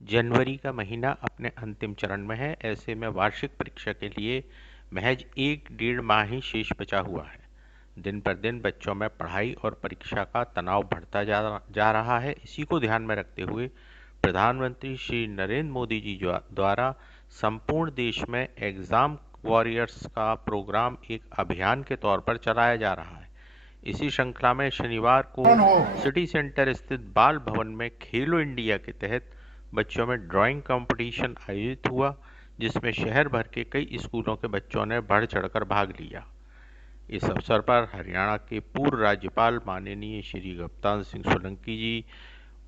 जनवरी का महीना अपने अंतिम चरण में है। ऐसे में वार्षिक परीक्षा के लिए महज 1-1.5 माह ही शेष बचा हुआ है। दिन पर दिन बच्चों में पढ़ाई और परीक्षा का तनाव बढ़ता जा रहा है। इसी को ध्यान में रखते हुए प्रधानमंत्री श्री नरेंद्र मोदी जी द्वारा संपूर्ण देश में एग्जाम वॉरियर्स का प्रोग्राम एक अभियान के तौर पर चलाया जा रहा है। इसी श्रृंखला में शनिवार को सिटी सेंटर स्थित बाल भवन में खेलो इंडिया के तहत बच्चों में ड्राइंग कंपटीशन आयोजित हुआ, जिसमें शहर भर के कई स्कूलों के बच्चों ने बढ़ चढ़कर भाग लिया। इस अवसर पर हरियाणा के पूर्व राज्यपाल माननीय श्री कप्तान सिंह सोलंकी जी,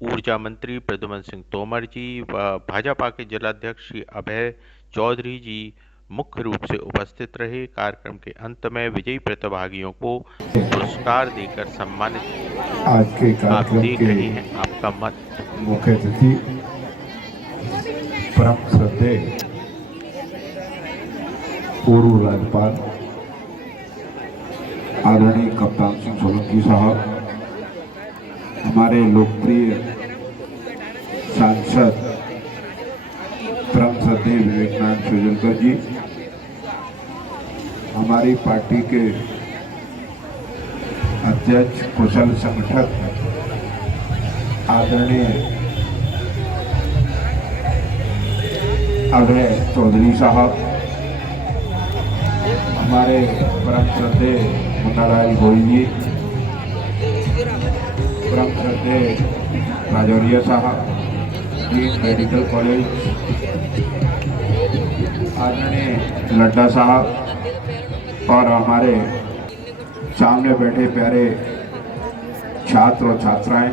ऊर्जा मंत्री प्रद्युम्न सिंह तोमर जी व भाजपा के जिलाध्यक्ष श्री अभय चौधरी जी मुख्य रूप से उपस्थित रहे। कार्यक्रम के अंत में विजयी प्रतिभागियों को पुरस्कार देकर सम्मानित किया। आज के आप कार्यक्रम देख के रहे हैं आपका मत। मुख्य अतिथि परम श्रद्धेय पूर्व राज्यपाल आदरणीय कप्तान सिंह सोलंकी साहब, हमारे लोकप्रिय सांसद परम श्रद्धेय विवेकानंद शेजवलकर जी, हमारी पार्टी के अध्यक्ष कुशल संगठक आदरणीय अभय चौधरी साहब, हमारे परम श्रद्धेय मुन्नालाल गोयल जी, परम श्रद्धेय राजौरिया साहब, डीन मेडिकल कॉलेज आदरणीय लड्डा साहब, और हमारे सामने बैठे प्यारे छात्र और छात्राएं,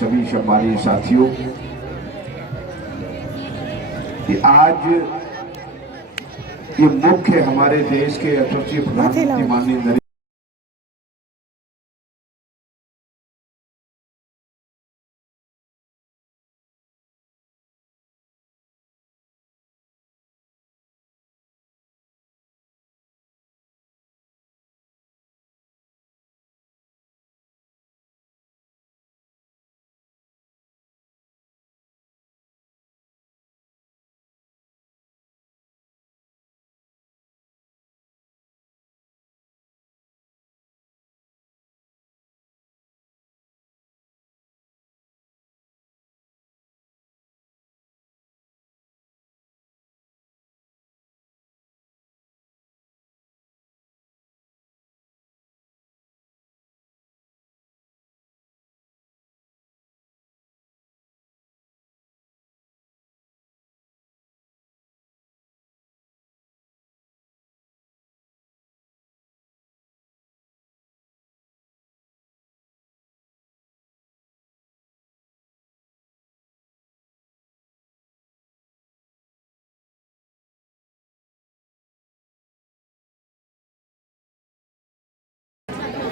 सभी सम्मानीय साथियों, कि आज ये मुख्य हमारे देश के यशस्वी प्रधानमंत्री माननीय नरेंद्र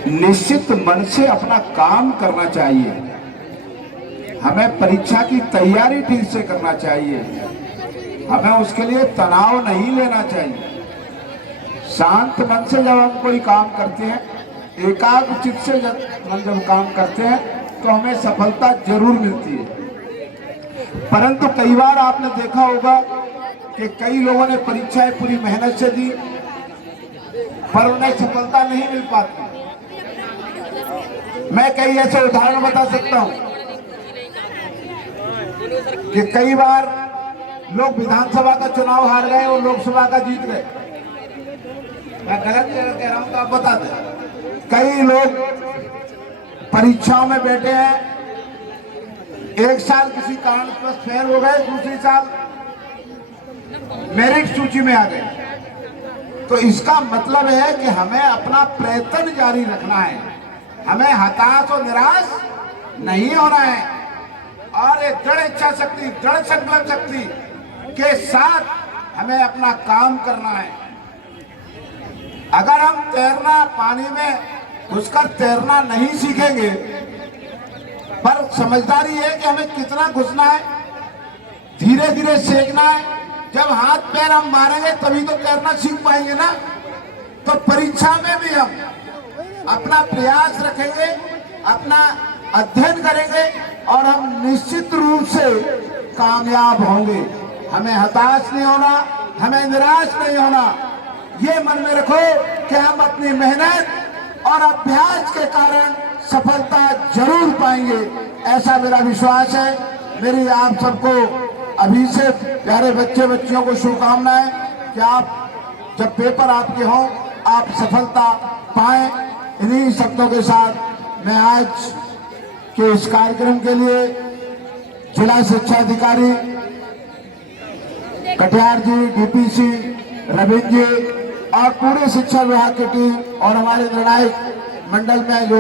निश्चित मन से अपना काम करना चाहिए। हमें परीक्षा की तैयारी ठीक से करना चाहिए। हमें उसके लिए तनाव नहीं लेना चाहिए। शांत मन से जब हम कोई काम करते हैं, एकाग्र चित्त से जब काम करते हैं, तो हमें सफलता जरूर मिलती है। परंतु कई बार आपने देखा होगा कि कई लोगों ने परीक्षाएं पूरी मेहनत से दी, पर उन्हें सफलता नहीं मिल पाती। मैं कई ऐसे उदाहरण बता सकता हूं कि कई बार लोग विधानसभा का चुनाव हार गए और लोकसभा का जीत गए। मैं गलत कह रहा हूं तो आप बता दें। कई लोग परीक्षाओं में बैठे हैं, एक साल किसी कारण से फेल हो गए, दूसरी साल मेरिट सूची में आ गए। तो इसका मतलब है कि हमें अपना प्रयत्न जारी रखना है। हमें हताश और निराश नहीं होना है, और एक दृढ़ इच्छा शक्ति, दृढ़ संकल्प शक्ति के साथ हमें अपना काम करना है। अगर हम तैरना पानी में घुसकर तैरना नहीं सीखेंगे, पर समझदारी है कि हमें कितना घुसना है, धीरे धीरे सीखना है। जब हाथ पैर हम मारेंगे तभी तो तैरना सीख पाएंगे ना। तो परीक्षा में भी हम अपना प्रयास रखेंगे, अपना अध्ययन करेंगे, और हम निश्चित रूप से कामयाब होंगे। हमें हताश नहीं होना, हमें निराश नहीं होना। ये मन में रखो कि हम अपनी मेहनत और अभ्यास के कारण सफलता जरूर पाएंगे, ऐसा मेरा विश्वास है। मेरी आप सबको अभी से प्यारे बच्चे बच्चियों को शुभकामनाएं कि आप जब पेपर आपके हों आप सफलता पाएं। इन्हीं शब्दों के साथ मैं आज के इस कार्यक्रम के लिए जिला शिक्षा अधिकारी कटिहार जी, डीपीसी रविंद्र जी और पूरे शिक्षा विभाग की टीम और हमारे निर्णायक मंडल में जो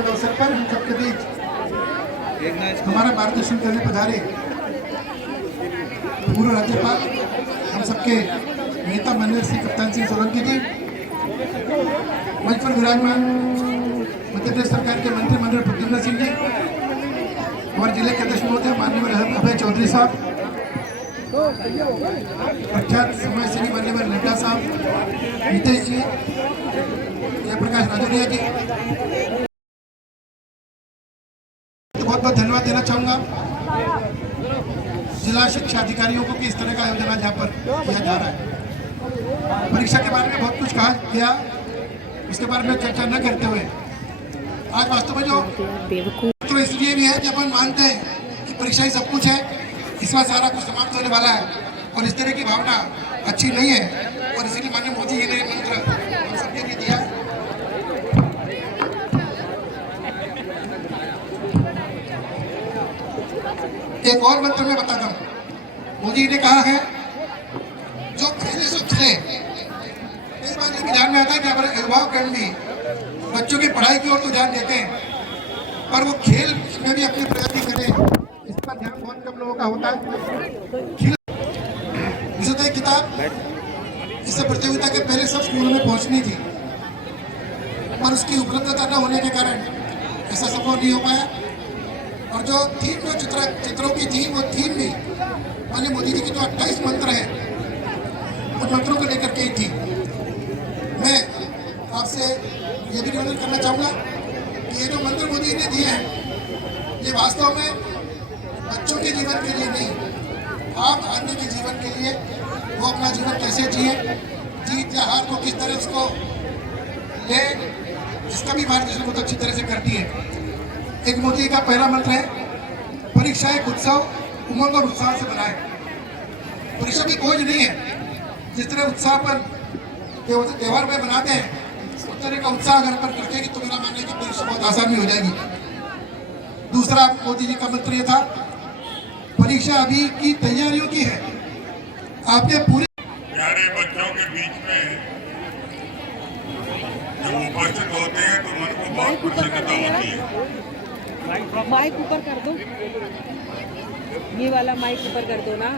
अवसर पर हम सबके बीच हमारा मार्गदर्शन करने पधारे पूर्व राज्यपाल हम सबके नेता मनोहर सिंह कप्तान सिंह सोलंकी जी, मंच पर विराजमान मध्य प्रदेश सरकार के मंत्री मनोहर प्रद्युम्न सिंह जी, हमारे जिले के अध्यक्ष महोदय माननीय अभय चौधरी साहब, प्रख्यात समाज सेवी माननीय नड्डा साहब, नितेश जी, जयप्रकाश राजौरिया जी, बहुत बहुत धन्यवाद देना चाहूँगा जिला शिक्षा अधिकारियों को कि इस तरह का आयोजन आज यहाँ पर किया जा रहा है। परीक्षा के बारे में बहुत कुछ कहा गया, उसके बारे में चर्चा न करते हुए आज वास्तव में जो तो इसलिए भी है कि अपन मानते हैं कि परीक्षा ही सब कुछ है, इस बार सारा कुछ समाप्त होने वाला है और इस तरह की भावना अच्छी नहीं है और इसीलिए माननीय मोदी जी ने मंत्र हम सबके लिए दिया। एक और मंत्र में बताता हूँ, मोदी ने कहा है जो पहले से चले। इस बात ये भी ध्यान में आता है कि हमारे अभिभावक भी बच्चों की पढ़ाई की ओर तो ध्यान देते हैं पर वो खेल में भी अपनी प्रगति करें, इस पर ध्यान बहुत कम लोगों का होता है। विशुद्ध किताब इससे प्रतियोगिता के पहले सब स्कूलों में पहुंचनी थी पर उसकी उपलब्धता न होने के कारण ऐसा संभव नहीं हो पाया और जो थीम जो चित्रों की थी वो थीम भी माननीय मोदी जी की जो 28 मंत्र हैं उन मंत्रों को लेकर के ही थी। मैं आपसे ये भी निवेदन करना चाहूँगा कि ये जो मंत्र मोदी ने दिए हैं ये वास्तव में बच्चों के जीवन के लिए नहीं, आप आगे के जीवन के लिए वो अपना जीवन कैसे जिए, जीत या हार को किस तरह उसको ले, इसका भी मार्गदर्शन बहुत अच्छी तरह से करती है। एक मोदी का पहला मंत्र है परीक्षा एक उत्सव उमंग और उत्साह से बनाए। परीक्षा की खोज नहीं है, जिस तरह उत्साहपन त्योहार में बनाते हैं उस तरह का उत्साह अगर अपन रखेंगे तो मेरा मानना है कि परीक्षा बहुत आसानी हो जाएगी। दूसरा मोदी जी का मंत्र ये था परीक्षा अभी की तैयारियों की है, आपके पूरे प्यारे बच्चों के बीच में जब उपस्थित होते हैं तो मन को बहुत प्रसन्नता होती है। माइक ऊपर कर दो, ये वाला माइक ऊपर कर दो ना।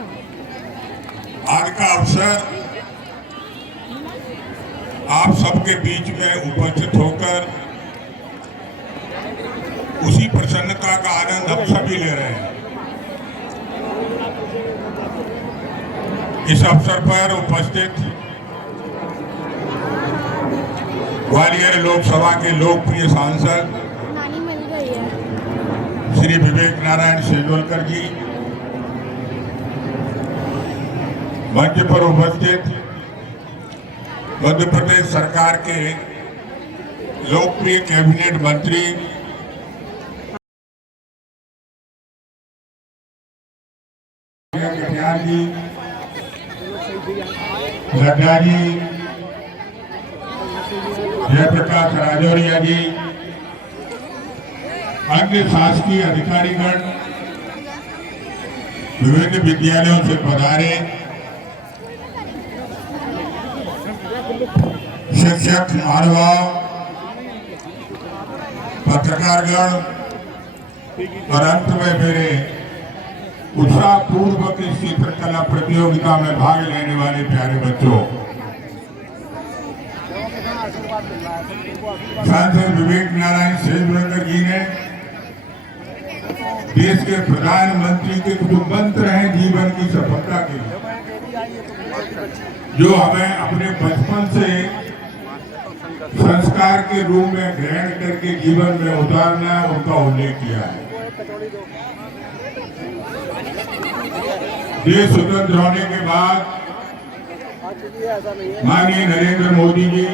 आज का अवसर आप सबके बीच में उपस्थित होकर उसी प्रसन्नता का आनंद हम सभी ले रहे हैं। इस अवसर पर उपस्थित ग्वालियर लोकसभा के लोकप्रिय सांसद श्री विवेक नारायण शेजवलकर जी, मंच पर उपस्थित मध्य प्रदेश सरकार के लोकप्रिय कैबिनेट मंत्री कटिहार जी, नड्डा जी, जयप्रकाश राजौरिया जी, अन्य शासकीय अधिकारीगण, विभिन्न विद्यालयों से पधारे शिक्षक महानुभाव, पत्रकारगण और अंत में मेरे उत्साहपूर्वक इस चित्रकला प्रतियोगिता में भाग लेने वाले प्यारे बच्चों, सांसद विवेक नारायण शेजवलकर जी ने देश के प्रधानमंत्री के जो मंत्र हैं जीवन की सफलता के लिए जो हमें अपने बचपन से संस्कार के रूप में ग्रहण करके जीवन में उतारना है, उनका उल्लेख किया है। देश स्वतंत्र होने के बाद माननीय नरेंद्र मोदी जी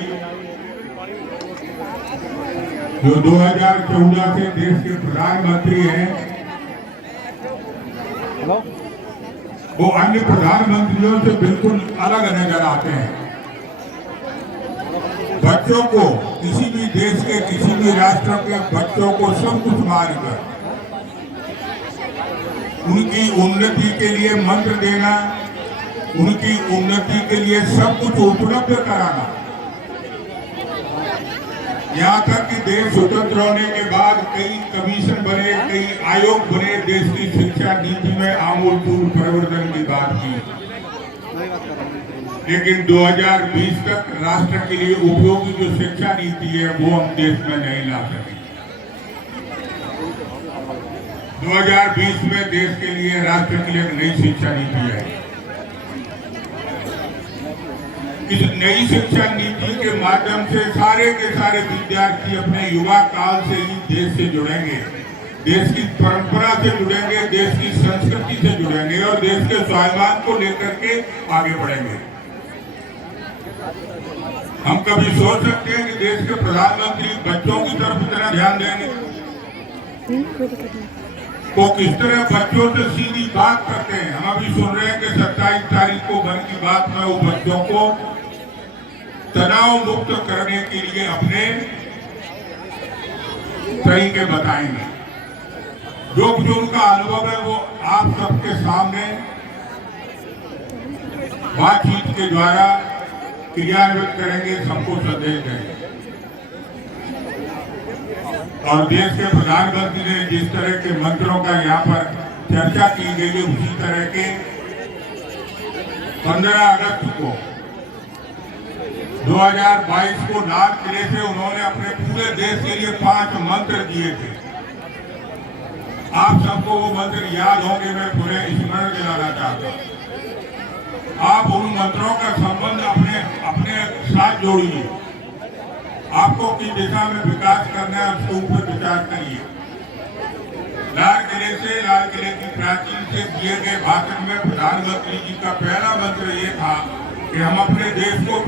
जो 2014 से देश के प्रधानमंत्री हैं, वो अन्य प्रधानमंत्रियों से बिल्कुल अलग नजर आते हैं। बच्चों को, किसी भी देश के किसी भी राष्ट्र के बच्चों को सब कुछ मानकर उनकी उन्नति के लिए मंत्र देना, उनकी उन्नति के लिए सब कुछ उपलब्ध कराना, यहाँ तक कि देश स्वतंत्र होने के बाद कई कमीशन बने, कई आयोग बने, देश की शिक्षा नीति में आमूलचूल परिवर्तन की बात की, लेकिन 2020 तक राष्ट्र के लिए उपयोगी जो शिक्षा नीति है वो हम देश में नहीं ला सके। 2020 में देश के लिए, राष्ट्र के लिए एक नई शिक्षा नीति है। इस नई शिक्षा नीति के माध्यम से सारे के सारे विद्यार्थी अपने युवा काल से ही देश से जुड़ेंगे, देश की परंपरा से जुड़ेंगे, देश की संस्कृति से जुड़ेंगे और देश के स्वाभिमान को लेकर के आगे बढ़ेंगे। हम कभी सोच सकते हैं कि देश के प्रधानमंत्री बच्चों की तरफ इतना ध्यान देंगे? तो किस तरह बच्चों से सीधी बात करते हैं। हम अभी सुन रहे हैं कि 27 तारीख को मन की बात में वो बच्चों को तनाव मुक्त करने के लिए अपने तरीके बताएंगे। जो कुछ उनका अनुभव है वो आप सबके सामने बातचीत के द्वारा क्रियान्वित करेंगे, सबको संदेश देंगे। और देश के प्रधानमंत्री ने जिस तरह के मंत्रों का यहाँ पर चर्चा की गई है, उसी तरह के 15 अगस्त को 2022 को लाल किले से उन्होंने अपने पूरे देश के लिए 5 मंत्र दिए थे। आप सबको वो मंत्र याद होंगे, मैं पूरे स्मरण दिलाना चाहता हूँ। आप उन मंत्रों का संबंध अपने साथ जोड़िए। आपको किस दिशा में विकास करना है उसके ऊपर विचार करिए। लाल किले की प्राचीन से दिए गए भाषण में प्रधानमंत्री जी का पहला मंत्र ये था कि हम अपने देश को